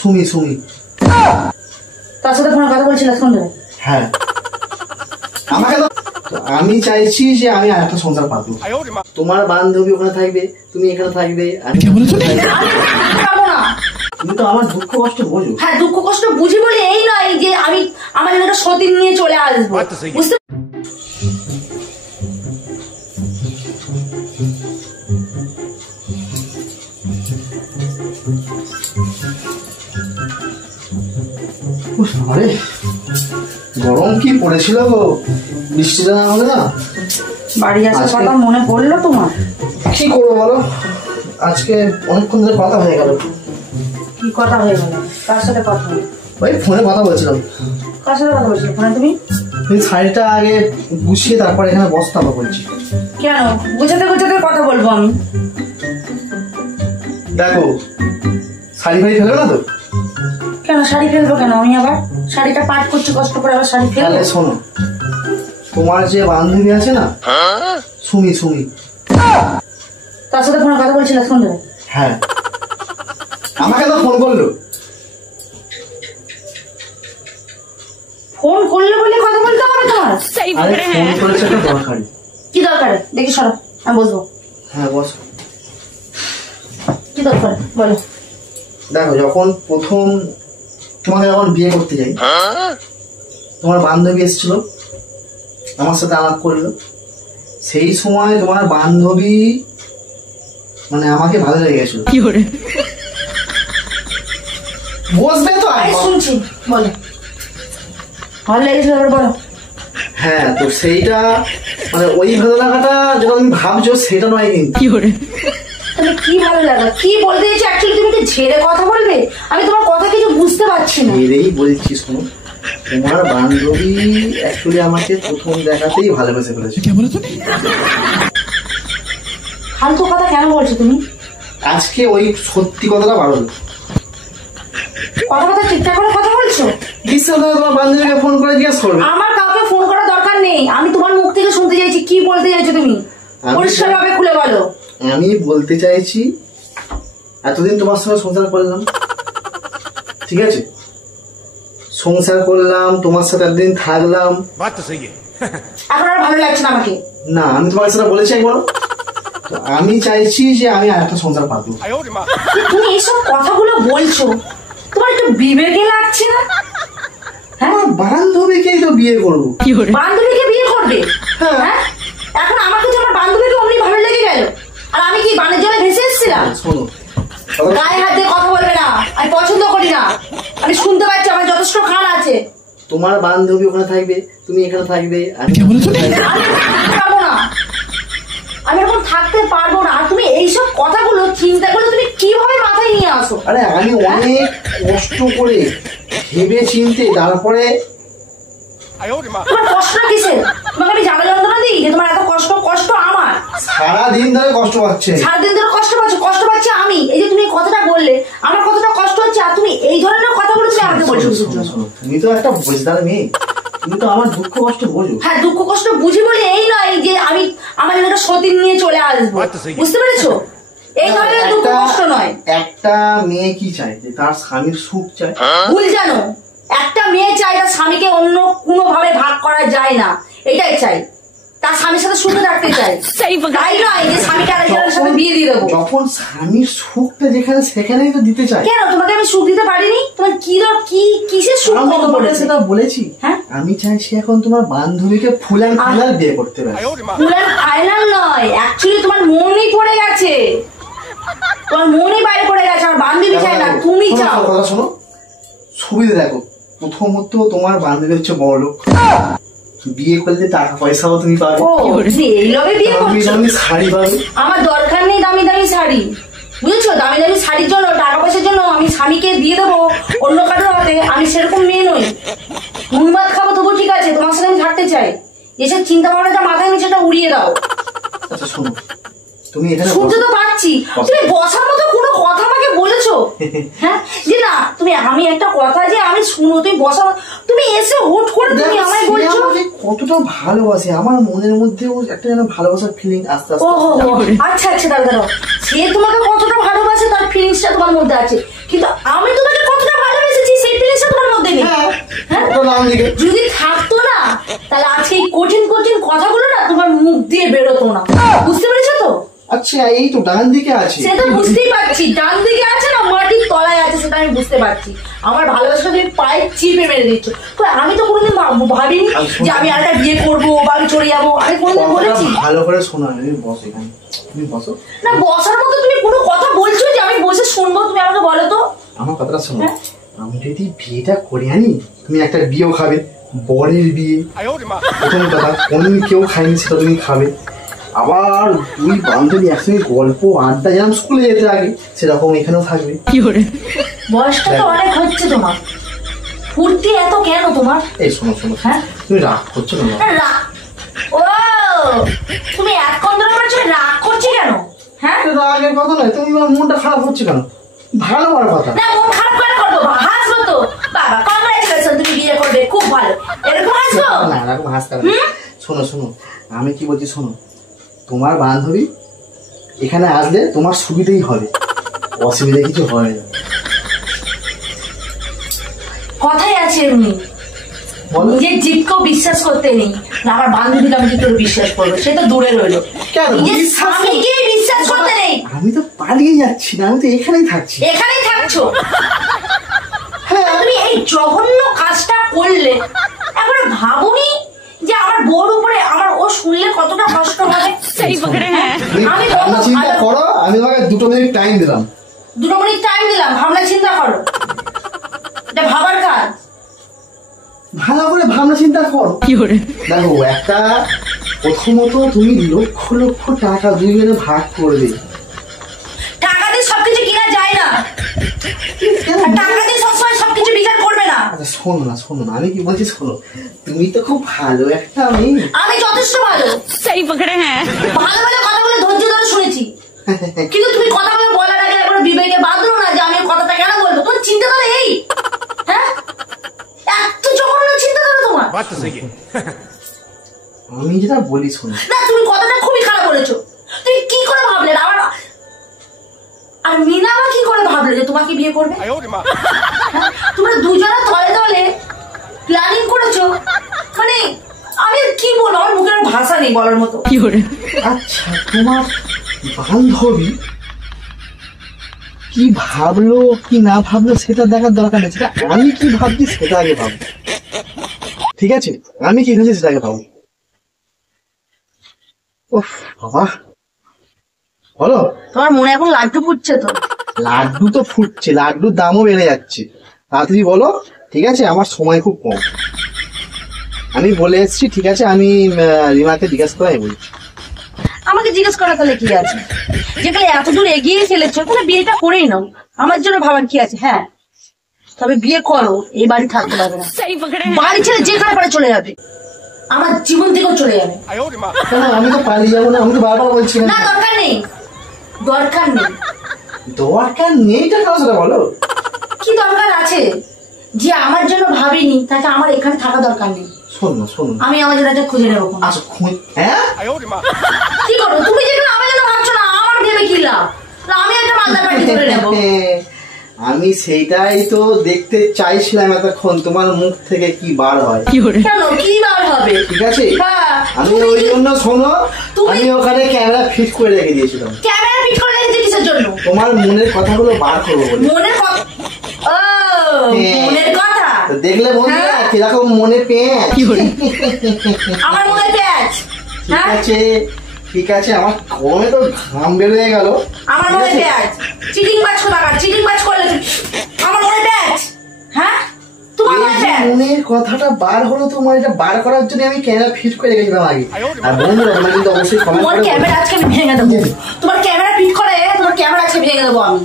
সুমি সুমি তার সাথে ফোনে কথা বলছিলাম কোন ধরে? হ্যাঁ আমাকে তো আমি চাইছি যে আমি আর একটা সংসার পাবো। তোমার বান্ধবী ওখানে থাকবে, তুমি এখানে থাকবে, তুমি তো আমার দুঃখ কষ্ট বোঝো। হ্যাঁ দুঃখ কষ্ট বুঝি বলে এই নয় যে আমি আমার একটা সতীন নিয়ে চলে আসবো, বুঝতে? আরে গরম কি পড়েছিল গো, বৃষ্টিটা না হলে না। বাড়ি আসার কথা মনে পড়লো তোমার? কি করবো বলো, আজকে অনেকক্ষণ ধরে কথা হয়ে গেল। কি কথা হয়ে গেল? কার সাথে কথা হলো? ওই ফোনে কথা বলছিলাম। কার সাথে কথা বলছিলে ফোনে তুমি? শাড়িটা আগে গুছিয়ে তারপর এখানে বসতাম বলছি। কেন গুছাতে গুছাতে কথা বলবো আমি? দেখো শাড়ি ফাড়ি ফেলো না তো? কেন শাড়ি ফেলবো কেন? আমি আবার শাড়িটা পাট করছি কষ্ট করে, আবার শাড়ি ফেলবো? শোনো, তোমার যে বান্ধবী আছে না সুমি সুমি, তার সাথে ফোনে কথা বলছিলাম কোন ধরে? হ্যাঁ আমাকে তো ফোন করলো। ফোন করলে বলে কথা বলতে হবে তোমার? আরে ফোন করেছে একটা দরকারি। কি দরকার দেখি সরো, আমি বসবো। হ্যাঁ বস। কি দরকার বলো? দেখো যখন প্রথম তোমাকে যখন বিয়ে করতে যাই, তোমার বান্ধবী এসেছিল, আমার সাথে আলাপ করলো। সেই সময় তোমার বান্ধবী মানে আমাকে ভালো লেগে গেছিল। বসবে তো? শুনছি বলো, ভালো লেগেছিল বলো। হ্যাঁ তো সেইটা মানে ওই ভালো লাগাটা যখন আমি ভাবছো সেটা নয় কিন্তু। তুমি কি ভালো লাগা কি বলতে চাইছো? অ্যাকচুয়ালি তুমি কি ঝেড়ে কথা বলবে? আমি তোমার কথা কিছু বুঝতে পারছি না। ঝেড়েই বলছি, শোনো, তোমার বান্ধবী অ্যাকচুয়ালি আমাকে প্রথম দেখাতেই ভালোবেসে ফেলেছে। ফালতু কথা কেন বলছো তুমি? আজকে ওই সত্যি কথাটা বাড়লো। কথা কথা ঠিকঠাক করে কথা বলছো? বিশ্বাস হয় তোমার বান্ধবীকে ফোন করে জিজ্ঞেস করবে। আমার কাউকে ফোন করার দরকার নেই, আমি তোমার মুখ থেকে শুনতে চাইছি কি বলতে চাইছো তুমি, পরিষ্কার ভাবে খুলে বলো। আমি বলতে চাইছি এতদিন তোমার সঙ্গে সংসার করলাম, ঠিক আছে, সংসার করলাম, তোমার সাথে এতদিন থাকলাম, এখন আর ভালো লাগছে না আমাকে। না আমি তোমার সাথে বলেছি একবার, আমি চাইছি যে আমি আর একটা সংসার পাবো। তুমি এইসব কথাগুলো বলছো, তোমার একটু বিবেকে লাগছে না? হ্যাঁ বান্ধবীকেই তো বিয়ে করবো। বান্ধবীকে বিয়ে করবে? হ্যাঁ এখন আমাকে যে আমার বান্ধবীকে অমনি ভালো লেগে গেল, আর আমি কি বানের জলে ভেসে এসেছিলাম? শোনো, গায়ে হাত দিয়ে কথা বলবে না, আমি পছন্দ করি না। আমি শুনতে পাচ্ছি আমার যথেষ্ট কান আছে। তোমার বান্ধবী ওখানে থাকবে, তুমি এখানে থাকবে, আমি পারবো না, আমি এখন থাকতে পারবো না। আর তুমি এইসব কথাগুলো চিন্তা করে তুমি কিভাবে মাথায় নিয়ে আসো? আরে আমি অনেক কষ্ট করে ভেবে চিনতে তারপরে। তোমার কষ্ট কিসের? তোমাকে আমি জ্বালা যন্ত্রণা দিই যে তোমার এত কষ্ট? কষ্ট আমার, সারাদিন ধরে কষ্ট পাচ্ছে। সারাদিন ধরে কষ্ট পাচ্ছ? কষ্ট পাচ্ছি আমি। এই যে তুমি কথাটা বললে আমার কতটা কষ্ট হচ্ছে, আর তুমি এই ধরনের কথাগুলো তুমি আমাকে বলছো। তুমি তো একটা বোঝদার মেয়ে, তুমি তো আমার দুঃখ কষ্ট বোঝো। হ্যাঁ দুঃখ কষ্ট বুঝি বলে এই নয় যে আমি আমার একটা সতীন নিয়ে চলে আসবো, বুঝতে পেরেছো? এই ধরনের দুঃখ কষ্ট নয়। একটা মেয়ে কি চায়? যে তার স্বামীর সুখ চায়। ভুল জানো, একটা মেয়ে চায় তার স্বামীকে অন্য কোনো ভাবে ভাগ করা যায় না, এটাই চাই। তার স্বামীর সাথে সুখে থাকতে চাই, তাই নয় যে স্বামীকে আরেকজনের সাথে বিয়ে দিয়ে দেবো। যখন স্বামীর সুখটা যেখানে সেখানেই তো দিতে চাই। কেন তোমাকে আমি সুখ দিতে পারিনি? তোমার কি কিসের সুখ? আমি তোমাকে সেটা বলেছি। হ্যাঁ আমি চাইছি এখন তোমার বান্ধবীকে ফুল অ্যান্ড ফাইনাল বিয়ে করতে পারে। ফুল অ্যান্ড ফাইনাল নয়, অ্যাকচুয়ালি তোমার মনই পড়ে গেছে, তোমার মনই বাইরে পড়ে গেছে। আমার বান্ধবী চাই না, তুমি চাও। কথা শোনো, সুবিধা দেখো, প্রথমত তোমার বান্ধবী হচ্ছে বড় লোক, বিয়ে করলে টাকা পয়সাও তুমি পাবে। এই লবে বিয়ে করছো? শাড়ি পাবে। আমার দরকার নেই দামি দামি শাড়ি, বুঝেছো? দামি দামি শাড়ির জন্য টাকা পয়সার জন্য আমি স্বামীকে দিয়ে দেবো অন্য কারোর হাতে, আমি সেরকম মেয়ে নই। নুন ভাত খাবো তবু ঠিক আছে, তোমার সাথে আমি থাকতে চাই। এসব চিন্তা ভাবনাটা মাথায় নিচেটা উড়িয়ে দাও। আচ্ছা শোনো, তুমি এখানে শুনতে তো পাচ্ছি, তুমি বসার মতো কোনো কথা আমাকে বলেছো? হ্যাঁ যে না তুমি, আমি একটা কথা যে আমি শুনো, তুমি বসা, তুমি এসে হুট করে তুমি আমায় বলছো কতটা ভালোবাসে, আমার মনের মধ্যেও একটা যেন ভালোবাসার ফিলিং আস্তে আস্তে। আচ্ছা আচ্ছা দাদা, সে তোমাকে কতটা ভালোবাসে তার ফিলিংসটা তোমার মধ্যে আছে, কিন্তু আমি তোমাকে কতটা ডান দিকে। যদি থাকতো না তাহলে আজকে এই কঠিন কঠিন কথাগুলো না তোমার মুখ দিয়ে বেরোতো না, বুঝতে পেরেছো তো? আচ্ছা এই তো ডান দিকে আছে। সেটা বুঝতেই পারছি, ডান দিকে আছে না মাটির তলায় আছে, সেটা আমি বুঝতে পারছি। আমার ভালোবাসা তুমি পায়ে চিপে মেরে দিচ্ছ। তো আমি তো কোনোদিন ভাবিনি যে আমি আরেকটা বিয়ে করবো বা আমি চলে যাবো, আমি কোনোদিন বলেছি? ভালো করে শোনো, তুমি বসো এখানে, তুমি বসো না। বসার মতো তুমি কোনো কথা বলছো যে আমি বসে শুনবো? তুমি আমাকে বলো তো। আমার কথাটা শোনো, আমি যদি বিয়েটা করে আনি তুমি একটা বিয়েও খাবে, বরের বিয়ে প্রথম কথা, কোনদিন কেউ খায়নি সেটা তুমি খাবে। আবার দুই বান্ধবী একসঙ্গে গল্প আড্ডা, যেরকম স্কুলে যেতে আগে সেরকম এখানেও থাকবে। বয়সটা তো অনেক হচ্ছে তোমার, ফুর্তি এত কেন তোমার? এই শোনো শোনো, হ্যাঁ তুমি রাগ করছো না? ও তুমি এক কন্দরা করছো, রাগ করছি কেন? হ্যাঁ রাগের কথা নয়, তুমি মনটা খারাপ হচ্ছে কেন? ভালো হওয়ার কথা না, মন খারাপ কেন করবো? হাসবো তো, বাবা কংগ্রেচুলেশন তুমি বিয়ে করবে, খুব ভালো, এরকম হাসবো না, এরকম হাসতে হবে না। শোনো শোনো, আমি কি বলছি শোনো, তোমার বান্ধবী এখানে আসলে তোমার সুবিধেই হবে, অসুবিধা কিছু হবে না। কথাই আছে এমনি, নিজের জিতকেও বিশ্বাস করতে নেই, আমার বান্ধবীকে আমি কি করে বিশ্বাস করবো? সে তো দূরে রইলো। নিজের স্বামীকে বিশ্বাস করতে নেই। আমি তো পালিয়ে যাচ্ছি না, আমি তো এখানেই থাকছি। এখানেই থাকছো? তুমি এই জঘন্য কাজটা করলে একবার ভাবুনি যে আমার বউর উপরে আমার ও শুনলে কতটা কষ্ট হবে? আমি চিন্তা করো, আমি তোমাকে 2 মিনিট টাইম দিলাম। 2 মিনিট টাইম দিলাম, ভাবনা চিন্তা করো, এটা ভাবার কাজ। ভালো করে ভাবনা চিন্তা করো। দেখো, একটা প্রথমত তুমি লক্ষ লক্ষ টাকা দুইজনে ভাগ করবে। টাকা দিয়ে সবকিছু কিনা যায় না, টাকা দিয়ে সবসময় সবকিছু বিচার করবে না। আচ্ছা শোনো না, শোনো না, আমি কি বলছি শোনো, তুমি তো খুব ভালো একটা মেয়ে। আমি যথেষ্ট ভালো, সেই পকড়ে হ্যাঁ, ভালো ভালো কথাগুলো ধৈর্য ধরে শুনেছি, কিন্তু তুমি কথাগুলো বলার আগে একবার বিবেকে বাঁধলো না যে আমি কথাটা কেন বলবো? তোমার চিন্তাধারা এই, হ্যাঁ এত জঘন্য চিন্তাধারা তোমার। আমি যেটা বলি শোনো না, তুমি কথাটা খুবই খারাপ বলেছো। তুমি কি করে ভাবলে আমার আর মিনা বা কি করে ভাবলে যে তোমাকে বিয়ে করবে? তোমরা দুজনে তলে তলে প্ল্যানিং করেছো, মানে আমি কি বলবো, আমার মুখের ভাষা নেই বলার মতো। আচ্ছা তোমার বান্ধবী কি ভাবলো কি না ভাবলো সেটা দেখার দরকার নেই, সেটা আমি কি ভাবছি সেটা আগে ভাববো, ঠিক আছে? আমি কি ভেবেছি সেটা আগে ভাবো। ওহ বাবা, বলো। তোমার মনে এখন লাড্ডু ফুটছে তো? লাড্ডু তো ফুটছে, লাড্ডুর দামও বেড়ে যাচ্ছে, তাড়াতাড়ি বলো, ঠিক আছে? আমার সময় খুব কম, আমি বলে এসছি, ঠিক আছে? আমি রিমাকে জিজ্ঞাসা করে বলছি। আমাকে জিজ্ঞেস করা তাহলে কি আছে? যেখানে এত দূর এগিয়ে ফেলেছো, ওখানে বিয়েটা করেই নাও, আমার জন্য ভাবার কি আছে? হ্যাঁ, তবে বিয়ে করো, এই বাড়ি থাকতে পারবে না, বাড়ি ছেড়ে যেখানে পারে চলে যাবে, আমার জীবন থেকেও চলে যাবে। কেন আমি তো পালিয়ে যাবো না, আমি তো বারবার বলছি না, দরকার নেই, দরকার নেই। দরকার নেইটা কেন সেটা বলো। কি দরকার আছে? যে আমার জন্য ভাবেনি তাকে আমার এখানে থাকা দরকার নেই। শোনো শোনো, আমি আমার জন্য খুঁজে নেবো। আচ্ছা হ্যাঁ কি করবো? তুমি যেখানে আমার জন্য ভাবছো না, আমার ভেবে কি লাভ? আমি একটা মালদা পার্টি করে নেবো। আমি সেইটাই তো দেখতে চাইছিলাম এতক্ষণ, তোমার মুখ থেকে কি বার হয়। কেন কি বার হবে? ঠিক আছে, হ্যাঁ, আমি ওই জন্য শোনো, আমি ওখানে ক্যামেরা ফিট করে রেখে দিয়েছিলাম। ক্যামেরা ফিট করে রেখেছি কিসের জন্য? তোমার মনের কথাগুলো বার করবো বলে। মনের কথা? ও মনের কথা দেখলে বন্ধুরা কিরকম মনে পেঁচ। আমার মনে পেঁচ। ঠিক আছে ঠিক আছে, আমার গরমে তো ঘাম বের হয়ে গেল। আমার মনে পেঁচ, চিটিং বাজ কোথাকার, চিটিং বাজ করলে আমার মনে পেঁচ। হ্যাঁ, তোমার মনের কথাটা বার হলো, তোমার এটা বার করার জন্য আমি ক্যামেরা ফিট করে রেখেছিলাম আগে। আর বন্ধুরা তোমরা কিন্তু অবশ্যই কমেন্ট করে, ক্যামেরা আজকে আমি ভেঙে দেবো। তোমার ক্যামেরা ফিট করে, তোমার ক্যামেরা আজকে ভেঙে দেবো আমি।